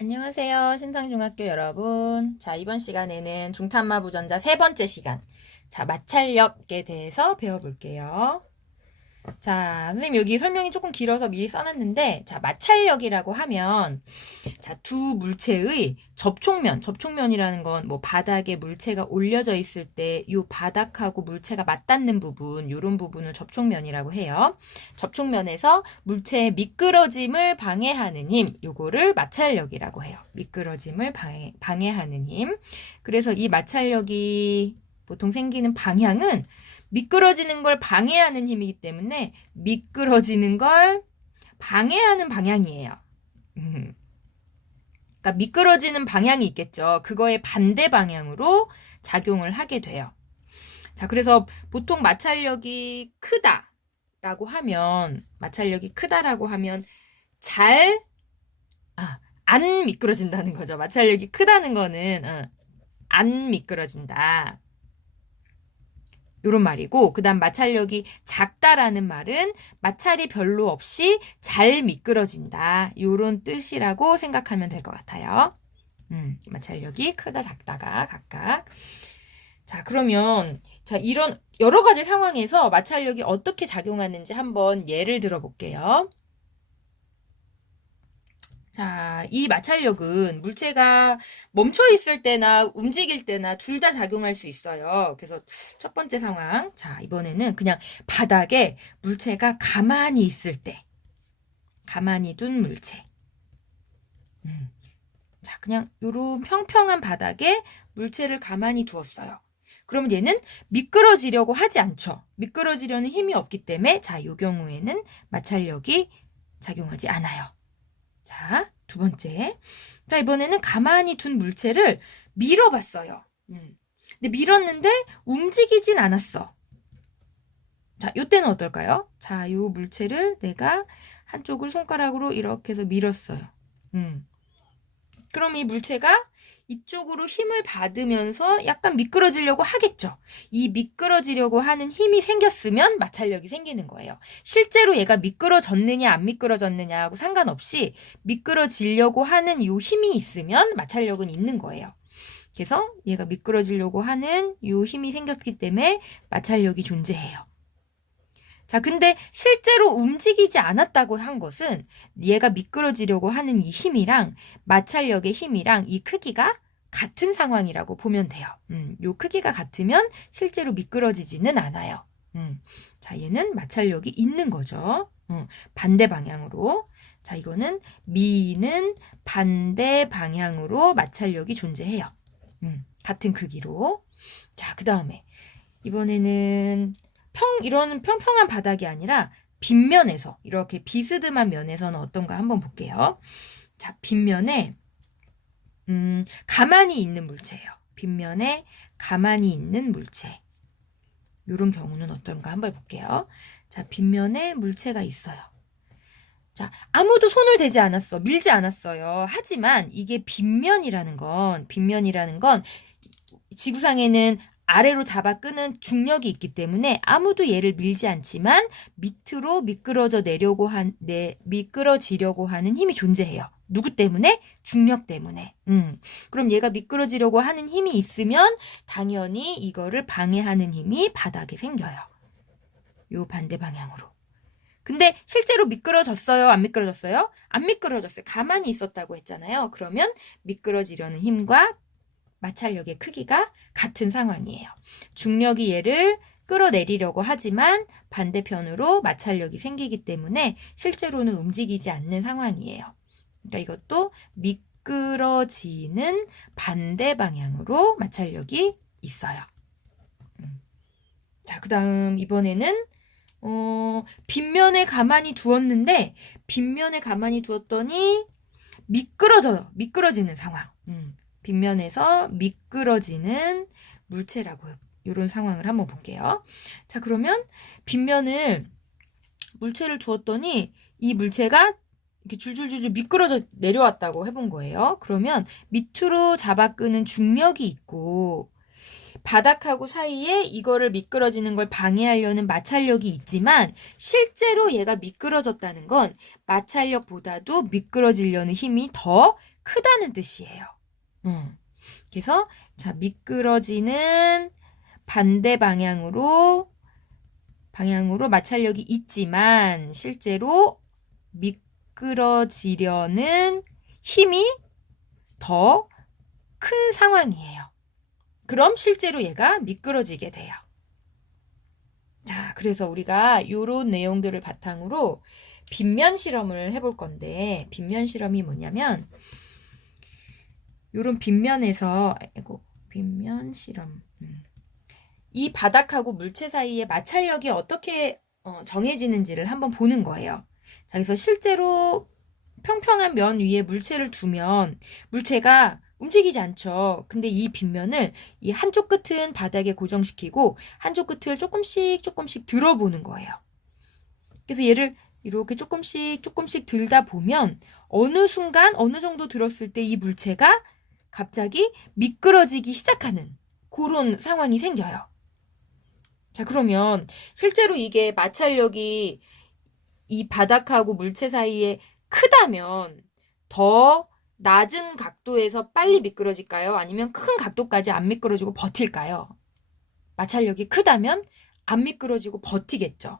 안녕하세요. 신상중학교 여러분. 자, 이번 시간에는 중탄마부전자 세 번째 시간. 자, 마찰력에 대해서 배워볼게요. 자, 선생님 여기 설명이 조금 길어서 미리 써놨는데, 자, 마찰력이라고 하면, 자, 두 물체의 접촉면이라는 건 뭐 바닥에 물체가 올려져 있을 때 이 바닥하고 물체가 맞닿는 부분, 요런 부분을 접촉면이라고 해요. 접촉면에서 물체의 미끄러짐을 방해하는 힘, 요거를 마찰력이라고 해요. 미끄러짐을 방해하는 힘. 그래서 이 마찰력이 보통 생기는 방향은 미끄러지는 걸 방해하는 힘이기 때문에 미끄러지는 걸 방해하는 방향이에요. 그러니까 미끄러지는 방향이 있겠죠. 그거의 반대 방향으로 작용을 하게 돼요. 자, 그래서 보통 마찰력이 크다라고 하면 안 미끄러진다는 거죠. 마찰력이 크다는 거는 안 미끄러진다. 요런 말이고, 그 다음 마찰력이 작다라는 말은 마찰이 별로 없이 잘 미끄러진다. 요런 뜻이라고 생각하면 될 것 같아요. 마찰력이 크다, 작다가 각각. 자, 그러면, 자, 이런 여러 가지 상황에서 마찰력이 어떻게 작용하는지 한번 예를 들어 볼게요. 자, 이 마찰력은 물체가 멈춰 있을 때나 움직일 때나 둘 다 작용할 수 있어요. 그래서 첫 번째 상황. 자, 이번에는 그냥 바닥에 물체가 가만히 있을 때. 가만히 둔 물체. 자, 그냥 요런 평평한 바닥에 물체를 가만히 두었어요. 그러면 얘는 미끄러지려고 하지 않죠. 미끄러지려는 힘이 없기 때문에 자, 요 경우에는 마찰력이 작용하지 않아요. 자, 두 번째. 자, 이번에는 가만히 둔 물체를 밀어봤어요. 근데 밀었는데 움직이진 않았어. 자, 요때는 어떨까요? 자, 요 물체를 내가 한쪽을 손가락으로 이렇게 해서 밀었어요. 그럼 이 물체가 이쪽으로 힘을 받으면서 약간 미끄러지려고 하겠죠. 이 미끄러지려고 하는 힘이 생겼으면 마찰력이 생기는 거예요. 실제로 얘가 미끄러졌느냐 안 미끄러졌느냐하고 상관없이 미끄러지려고 하는 이 힘이 있으면 마찰력은 있는 거예요. 그래서 얘가 미끄러지려고 하는 이 힘이 생겼기 때문에 마찰력이 존재해요. 자, 근데 실제로 움직이지 않았다고 한 것은 얘가 미끄러지려고 하는 이 힘이랑 마찰력의 힘이랑 이 크기가 같은 상황이라고 보면 돼요. 요 크기가 같으면 실제로 미끄러지지는 않아요. 자, 얘는 마찰력이 있는 거죠. 반대 방향으로. 자, 이거는 미는 반대 방향으로 마찰력이 존재해요. 같은 크기로. 자, 그 다음에 이번에는 이런 평평한 바닥이 아니라 빗면에서 이렇게 비스듬한 면에서는 어떤가 한번 볼게요. 자, 빗면에 가만히 있는 물체예요. 빗면에 가만히 있는 물체. 이런 경우는 어떤가 한번 볼게요. 자, 빗면에 물체가 있어요. 자, 아무도 손을 대지 않았어. 밀지 않았어요. 하지만 이게 빗면이라는 건 지구상에는 아래로 잡아 끄는 중력이 있기 때문에 아무도 얘를 밀지 않지만 밑으로 미끄러지려고 하는 힘이 존재해요. 누구 때문에? 중력 때문에. 그럼 얘가 미끄러지려고 하는 힘이 있으면 당연히 이거를 방해하는 힘이 바닥에 생겨요. 요 반대 방향으로. 근데 실제로 미끄러졌어요? 안 미끄러졌어요? 안 미끄러졌어요. 가만히 있었다고 했잖아요. 그러면 미끄러지려는 힘과 마찰력의 크기가 같은 상황이에요. 중력이 얘를 끌어내리려고 하지만 반대편으로 마찰력이 생기기 때문에 실제로는 움직이지 않는 상황이에요. 그러니까 이것도 미끄러지는 반대 방향으로 마찰력이 있어요. 자, 그 다음 이번에는 빗면에 가만히 두었는데 빗면에 가만히 두었더니 미끄러지는 상황. 빗면에서 미끄러지는 물체라고 이런 상황을 한번 볼게요. 자, 그러면 물체를 두었더니 이 물체가 이렇게 줄줄줄줄 미끄러져 내려왔다고 해본 거예요. 그러면 밑으로 잡아 끄는 중력이 있고 바닥하고 사이에 이거를 미끄러지는 걸 방해하려는 마찰력이 있지만 실제로 얘가 미끄러졌다는 건 마찰력보다도 미끄러지려는 힘이 더 크다는 뜻이에요. 그래서 자, 미끄러지는 반대 방향으로 마찰력이 있지만 실제로 미끄러지려는 힘이 더 큰 상황이에요. 그럼 실제로 얘가 미끄러지게 돼요. 자, 그래서 우리가 이런 내용들을 바탕으로 빗면 실험을 해볼 건데, 빗면 실험이 뭐냐면 이런 빗면에서 빗면 실험. 이 바닥하고 물체 사이의 마찰력이 어떻게 정해지는지를 한번 보는 거예요. 자, 그래서 실제로 평평한 면 위에 물체를 두면 물체가 움직이지 않죠. 근데 이 빗면을 이 한쪽 끝은 바닥에 고정시키고 한쪽 끝을 조금씩 들어보는 거예요. 그래서 얘를 이렇게 조금씩 들다 보면 어느 순간 어느 정도 들었을 때 이 물체가 갑자기 미끄러지기 시작하는 그런 상황이 생겨요. 자, 그러면 실제로 이게 마찰력이 이 바닥하고 물체 사이에 크다면 더 낮은 각도에서 빨리 미끄러질까요? 아니면 큰 각도까지 안 미끄러지고 버틸까요? 마찰력이 크다면 안 미끄러지고 버티겠죠.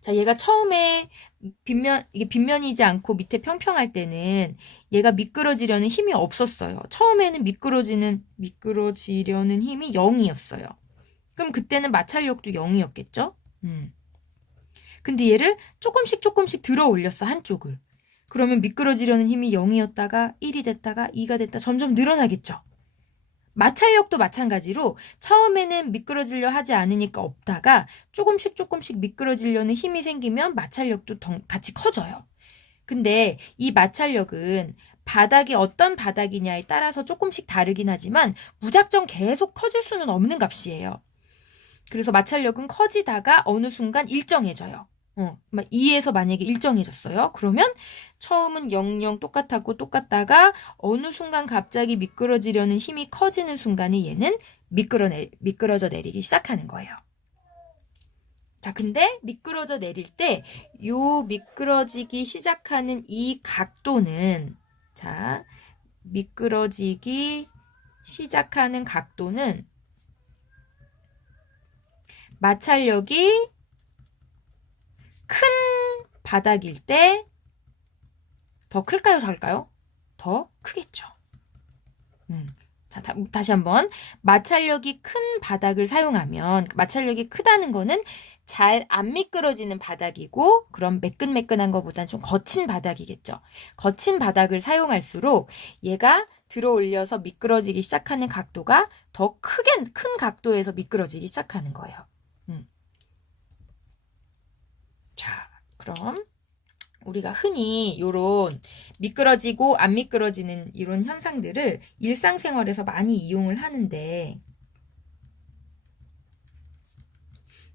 자, 얘가 처음에 이게 빗면이지 않고 밑에 평평할 때는 얘가 미끄러지려는 힘이 없었어요. 처음에는 미끄러지려는 힘이 0이었어요. 그럼 그때는 마찰력도 0이었겠죠? 근데 얘를 조금씩 들어 올렸어, 한쪽을. 그러면 미끄러지려는 힘이 0이었다가 1이 됐다가 2가 됐다 점점 늘어나겠죠. 마찰력도 마찬가지로 처음에는 미끄러지려 하지 않으니까 없다가 조금씩 미끄러지려는 힘이 생기면 마찰력도 같이 커져요. 근데 이 마찰력은 바닥이 어떤 바닥이냐에 따라서 조금씩 다르긴 하지만 무작정 계속 커질 수는 없는 값이에요. 그래서 마찰력은 커지다가 어느 순간 일정해져요. 2에서 만약에 일정해졌어요. 그러면 처음은 0 똑같다가 어느 순간 갑자기 미끄러지려는 힘이 커지는 순간에 얘는 미끄러져 내리기 시작하는 거예요. 자, 근데 미끄러져 내릴 때 요 미끄러지기 시작하는 이 각도는 자, 미끄러지기 시작하는 각도는 마찰력이 큰 바닥일 때 더 클까요, 작을까요? 더 크겠죠. 자, 다시 한번. 마찰력이 큰 바닥을 사용하면 마찰력이 크다는 거는 잘 안 미끄러지는 바닥이고 그럼 매끈매끈한 것보다는 좀 거친 바닥이겠죠. 거친 바닥을 사용할수록 얘가 들어 올려서 미끄러지기 시작하는 각도가 더 큰 각도에서 미끄러지기 시작하는 거예요. 자, 그럼 우리가 흔히 이런 미끄러지고 안 미끄러지는 이런 현상들을 일상생활에서 많이 이용을 하는데,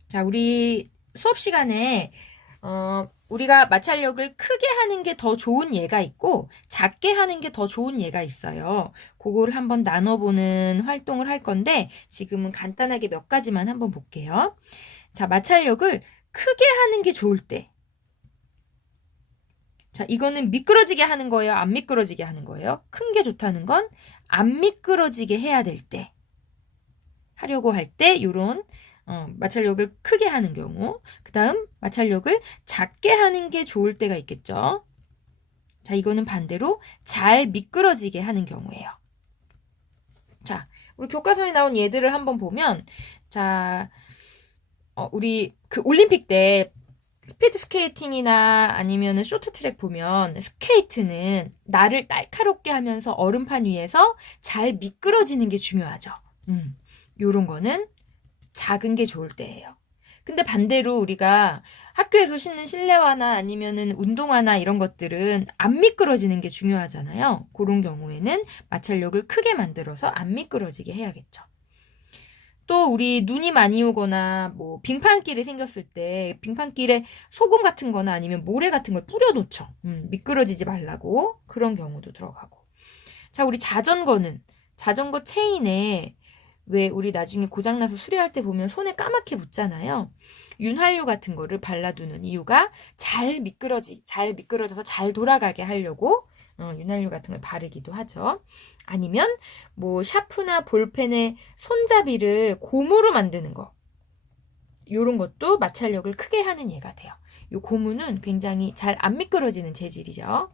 자, 우리 수업 시간에 우리가 마찰력을 크게 하는 게 더 좋은 예가 있고 작게 하는 게 더 좋은 예가 있어요. 그거를 한번 나눠보는 활동을 할 건데 지금은 간단하게 몇 가지만 한번 볼게요. 자, 마찰력을 크게 하는 게 좋을 때. 자, 이거는 미끄러지게 하는 거예요? 안 미끄러지게 하는 거예요? 큰 게 좋다는 건 안 미끄러지게 해야 될 때. 하려고 할 때 요런 마찰력을 크게 하는 경우. 그 다음 마찰력을 작게 하는 게 좋을 때가 있겠죠. 자, 이거는 반대로 잘 미끄러지게 하는 경우예요. 자, 우리 교과서에 나온 예들을 한번 보면 자, 우리 그 올림픽 때 스피드 스케이팅이나 아니면은 쇼트트랙 보면 스케이트는 날을 날카롭게 하면서 얼음판 위에서 잘 미끄러지는 게 중요하죠. 요런 거는 작은 게 좋을 때예요. 근데 반대로 우리가 학교에서 신는 실내화나 아니면은 운동화나 이런 것들은 안 미끄러지는 게 중요하잖아요. 그런 경우에는 마찰력을 크게 만들어서 안 미끄러지게 해야겠죠. 또 우리 눈이 많이 오거나 뭐 빙판길이 생겼을 때 빙판길에 소금 같은 거나 아니면 모래 같은 걸 뿌려 놓죠. 미끄러지지 말라고. 그런 경우도 들어가고. 자, 우리 자전거 체인에 왜 우리 나중에 고장나서 수리할 때 보면 손에 까맣게 묻잖아요. 윤활유 같은 거를 발라두는 이유가 잘 미끄러져서 잘 돌아가게 하려고 윤활유 같은 걸 바르기도 하죠. 아니면 뭐 샤프나 볼펜의 손잡이를 고무로 만드는 거. 요런 것도 마찰력을 크게 하는 예가 돼요. 요 고무는 굉장히 잘 안 미끄러지는 재질이죠.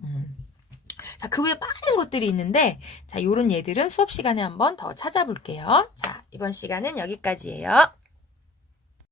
자, 그 외에 많은 것들이 있는데, 자, 요런 예들은 수업 시간에 한번 더 찾아볼게요. 자, 이번 시간은 여기까지예요.